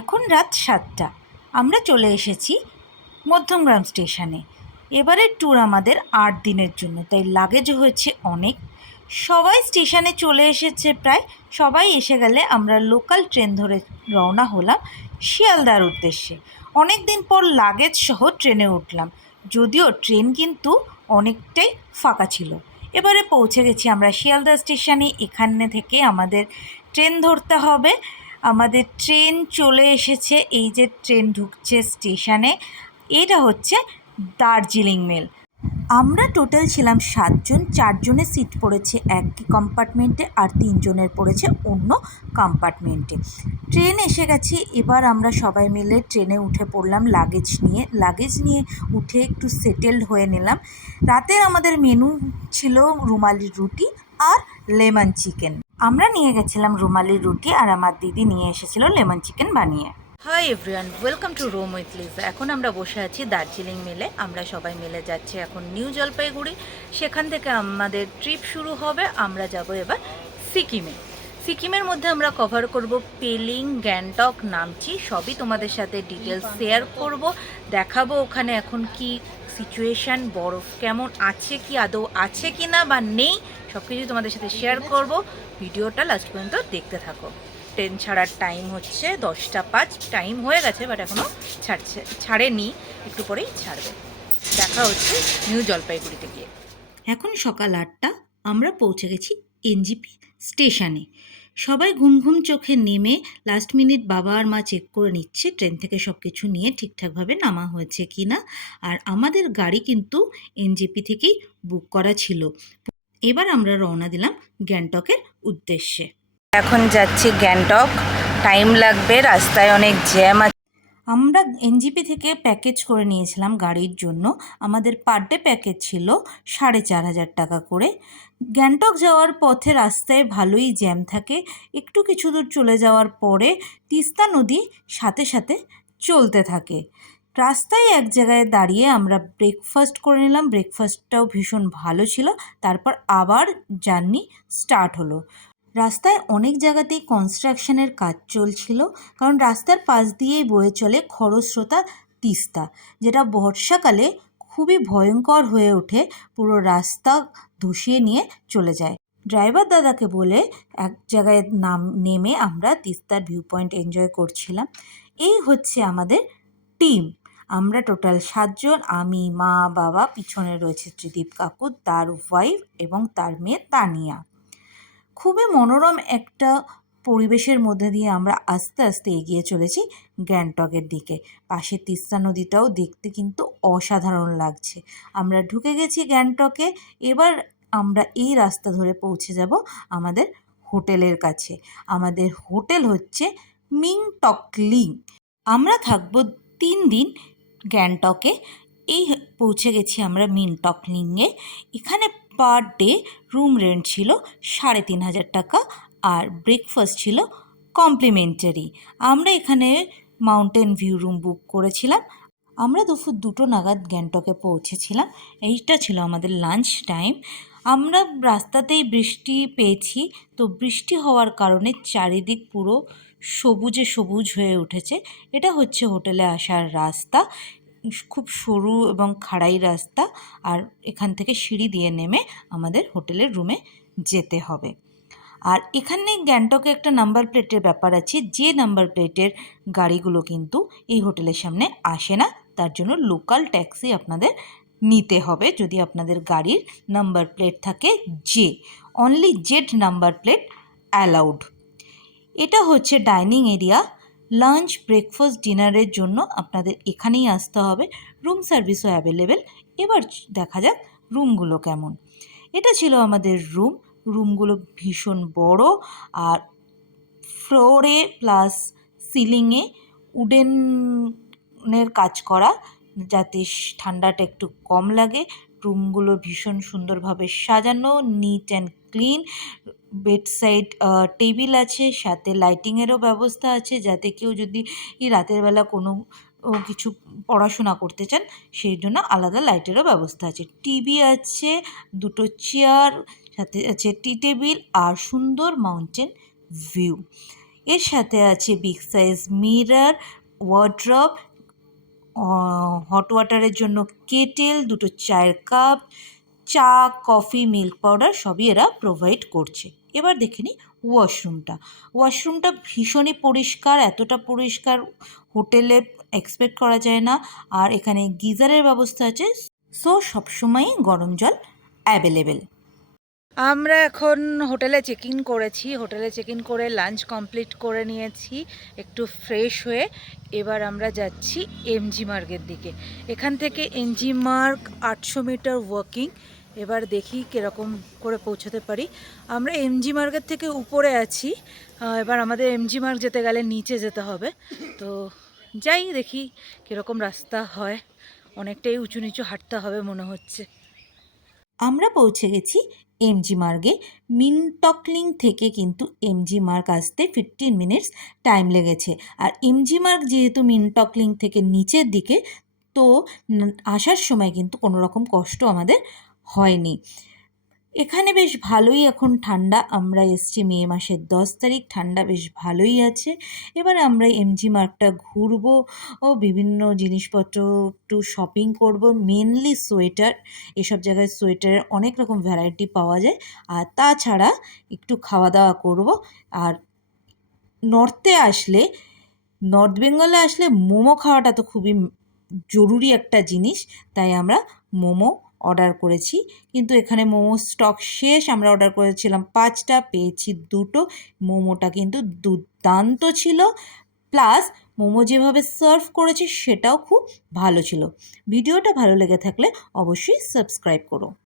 এখন রাত 7টা। আমরা চলে এসেছি মধ্যমগ্রাম স্টেশনে। এবারের ট্যুর আমাদের 8 দিনের জন্য, তাই লাগেজ হয়েছে অনেক। সবাই স্টেশনে চলে এসেছে প্রায়। সবাই এসে গেলে আমরা লোকাল ট্রেন ধরে রওনা হলাম শিয়ালদার উদ্দেশ্যে। অনেক দিন পর লাগেজ সহ ট্রেনে উঠলাম, যদিও ট্রেন কিন্তু অনেকটাই ফাঁকা ছিল। এবারে পৌঁছে গেছি আমরা শিয়ালদা স্টেশনে। এখানে থেকে আমাদের ট্রেন ধরতে হবে। আমাদের ট্রেন চলে এসেছে, এই যে ট্রেন ঢুকছে স্টেশনে, এটা হচ্ছে দার্জিলিং মেল। আমরা টোটাল ছিলাম 7 জন। 4 জনের সিট পড়েছে এক কম্পার্টমেন্টে আর 3 জনের পড়েছে অন্য কম্পার্টমেন্টে। ট্রেন এসে গেছে, এবার আমরা সবাই মিলে ট্রেনে উঠে পড়লাম লাগেজ নিয়ে উঠে একটু সেটেলড হয়ে নিলাম। রাতের আমাদের মেনু ছিল রুমালি রুটি আর লেমন চিকেন। আমরা নিয়ে গেছিলাম রুমালি রুটি আর আমার দিদি নিয়ে এসেছিল লেমন চিকেন বানিয়ে। Hi everyone, welcome to Rome with Liza. এখন আমরা বসে আছি দার্জিলিং মেলে। আমরা সবাই মিলে যাচ্ছি এখন নিউ জলপাইগুড়ি। সেখান থেকে আমাদের ট্রিপ শুরু হবে। আমরা যাব এবার সিকিমে। সিকিমের মধ্যে আমরা কভার করব পেলিং, গ্যাংটক, নামচি। সবই তোমাদের সাথে ডিটেলস শেয়ার করব, দেখাবো ওখানে এখন কি সিচুয়েশান, বরফ কেমন আছে, কি আদৌ আছে কি না বা নেই, সব কিছু তোমাদের সাথে শেয়ার করব। ভিডিওটা লাস্ট পর্যন্ত দেখতে থাকো। ট্রেন ছাড়ার টাইম হচ্ছে 10টা 5। টাইম হয়ে গেছে, বাট এখনও ছাড়েনি, একটু পরেই ছাড়বে। দেখা হচ্ছে নিউ জলপাইগুড়িতে গিয়ে। এখন সকাল 8টা। আমরা পৌঁছে গেছি এনজিপি স্টেশনে। সবাই ঘুম ঘুম চোখে নেমে লাস্ট মিনিট বাবা আর মা চেক করে নিচ্ছে ট্রেন থেকে সব কিছু নিয়ে ঠিকঠাকভাবে নামা হয়েছে কি না। আর আমাদের গাড়ি কিন্তু এনজিপি থেকেই বুক করা ছিল। এবার আমরা রওনা দিলাম গ্যাংটকের উদ্দেশ্যে। এখন যাচ্ছি গ্যাংটক। টাইম লাগবে, রাস্তায় অনেক জ্যাম আছে। আমরা এনজিপি থেকে প্যাকেজ করে নিয়েছিলাম গাড়ির জন্য। আমাদের পার ডে প্যাকেজ ছিল 4,500 টাকা করে। গ্যাংটক যাওয়ার পথে রাস্তায় ভালোই জ্যাম থাকে। একটু কিছু দূর চলে যাওয়ার পরে তিস্তা নদী সাথে সাথে চলতে থাকে। রাস্তায় এক জায়গায় দাঁড়িয়ে আমরা ব্রেকফাস্ট করে নিলাম। ব্রেকফাস্টটাও ভীষণ ভালো ছিল। তারপর আবার জার্নি স্টার্ট হলো। রাস্তায় অনেক জায়গাতেই কনস্ট্রাকশনের কাজ চলছিল, কারণ রাস্তার পাশ দিয়েই বয়ে চলে খরস্রোতা তিস্তা, যেটা বর্ষাকালে খুবই ভয়ঙ্কর হয়ে ওঠে। পুরো রাস্তা ধসিয়ে নিয়ে চলে যায়। ড্রাইভার দাদাকে বলে এক জায়গায় নেমে আমরা তিস্তার ভিউ পয়েন্ট এনজয় করছিলাম। এই হচ্ছে আমাদের টিম। আমরা টোটাল 7 জন। আমি, মা, বাবা, পিছনে রয়েছে ত্রিদীপ কাকু, তার ওয়াইফ এবং তার মেয়ে তানিয়া। খুবই মনোরম একটা পরিবেশের মধ্যে দিয়ে আমরা আস্তে আস্তে এগিয়ে চলেছি গ্যাংটকের দিকে। পাশে তিস্তা নদীটাও দেখতে কিন্তু অসাধারণ লাগছে। আমরা ঢুকে গেছি গ্যাংটকে। এবার আমরা এই রাস্তা ধরে পৌঁছে যাব আমাদের হোটেলের কাছে। আমাদের হোটেল হচ্ছে মিংটকলিং। আমরা থাকবো 3 দিন গ্যাংটকে। পৌঁছে গেছি আমরা মিংটকলিংয়ে। এখানে পার ডে রুম রেন্ট ছিল 3,500 টাকা আর ব্রেকফাস্ট ছিল কমপ্লিমেন্টারি। আমরা এখানে মাউন্টেন ভিউ রুম বুক করেছিলাম। আমরা দুপুর 2টো নাগাদ গ্যাংটকে পৌঁছেছিলাম। এইটা ছিল আমাদের লাঞ্চ টাইম। আমরা রাস্তাতেই বৃষ্টি পেয়েছি, তো বৃষ্টি হওয়ার কারণে চারিদিক পুরো সবুজে সবুজ হয়ে উঠেছে। এটা হচ্ছে হোটেলে আসার রাস্তা। খুব সরু এবং খাড়াই রাস্তা, আর এখান থেকে সিঁড়ি দিয়ে নেমে আমাদের হোটেলের রুমে যেতে হবে। আর এখানে গ্যাংটকে একটা নাম্বার প্লেটের ব্যাপার আছে। যে নাম্বার প্লেটের গাড়িগুলো কিন্তু এই হোটেলের সামনে আসে না, তার জন্য লোকাল ট্যাক্সি আপনাদের নিতে হবে যদি আপনাদের গাড়ির নাম্বার প্লেট থাকে J. Only Z number plate allowed. এটা হচ্ছে ডাইনিং এরিয়া। লাঞ্চ, ব্রেকফাস্ট, ডিনারের জন্য আপনাদের এখানেই আসতে হবে। রুম সার্ভিসও অ্যাভেলেবেল। এবার দেখা যাক রুমগুলো কেমন। এটা ছিল আমাদের রুমগুলো ভীষণ বড়, আর ফ্লোরে প্লাস সিলিংয়ে উডেনের কাজ করা, যাতে ঠান্ডাটা একটু কম লাগে। রুমগুলো ভীষণ সুন্দরভাবে সাজানো, neat and clean. Bedside table আছে, সাথে লাইটিংয়েরও ব্যবস্থা আছে, যাতে কেউ যদি রাতের বেলা কোনো কিছু পড়াশোনা করতে চান সেই জন্য আলাদা লাইটেরও ব্যবস্থা আছে। টিভি আছে, 2টো চেয়ার, সাথে আছে টি টেবিল আর সুন্দর মাউন্টেন ভিউ। এর সাথে আছে big size mirror, wardrobe, hot ওয়াটারের জন্য কেটেল, দুটো চায়ের কাপ, চা, কফি, মিল্ক পাউডার সবই এরা প্রোভাইড করছে। এবার দেখে নিই ওয়াশরুমটা ভীষণই পরিষ্কার, এতটা পরিষ্কার হোটেলে এক্সপেক্ট করা যায় না। আর এখানে গিজারের ব্যবস্থা আছে, সো সবসময়ই গরম জল অ্যাভেলেবেল। আমরা এখন হোটেলে চেক ইন করে লাঞ্চ কমপ্লিট করে নিয়েছি, একটু ফ্রেশ হয়ে এবার আমরা যাচ্ছি এমজি মার্গের দিকে। এখান থেকে এমজি মার্গ 800 মিটার ওয়াকিং। এবার দেখি কীরকম করে পৌঁছতে পারি। আমরা এমজি মার্গের থেকে উপরে আছি, এবার আমাদের এমজি মার্গ যেতে গেলে নিচে যেতে হবে। তো যাই দেখি কীরকম রাস্তা হয়, অনেকটাই উঁচু নিচু হাঁটতে হবে মনে হচ্ছে। আমরা পৌঁছে গেছি এমজি মার্গে। মিনটকলিং থেকে কিন্তু এমজি মার্গ আসতে 15 মিনিটস টাইম লেগেছে। আর এমজি মার্গ যেহেতু মিনটকলিং থেকে নিচের দিকে, তো আসার সময় কিন্তু কোনো রকম কষ্ট আমাদের হয়নি। এখানে বেশ ভালোই এখন ঠান্ডা, আমরা এসছি মে মাসের 10 তারিখ, ঠান্ডা বেশ ভালোই আছে। এবার আমরা এমজি মার্গটা ঘুরবো ও বিভিন্ন জিনিসপত্র একটু শপিং করব, মেনলি সোয়েটার। এসব জায়গায় সোয়েটারের অনেক রকম ভ্যারাইটি পাওয়া যায়। আর তাছাড়া একটু খাওয়া দাওয়া করব। আর নর্থ বেঙ্গলে আসলে মোমো খাওয়াটা তো খুবই জরুরি একটা জিনিস, তাই আমরা মোমো অর্ডার করেছি। কিন্তু এখানে মোমো স্টক শেষ, আমরা অর্ডার করেছিলাম 5টা, পেয়েছি 2টো। মোমোটা কিন্তু দুর্দান্ত ছিল, প্লাস মোমো যেভাবে সার্ভ করেছে সেটাও খুব ভালো ছিল। ভিডিওটা ভালো লেগে থাকলে অবশ্যই সাবস্ক্রাইব করো।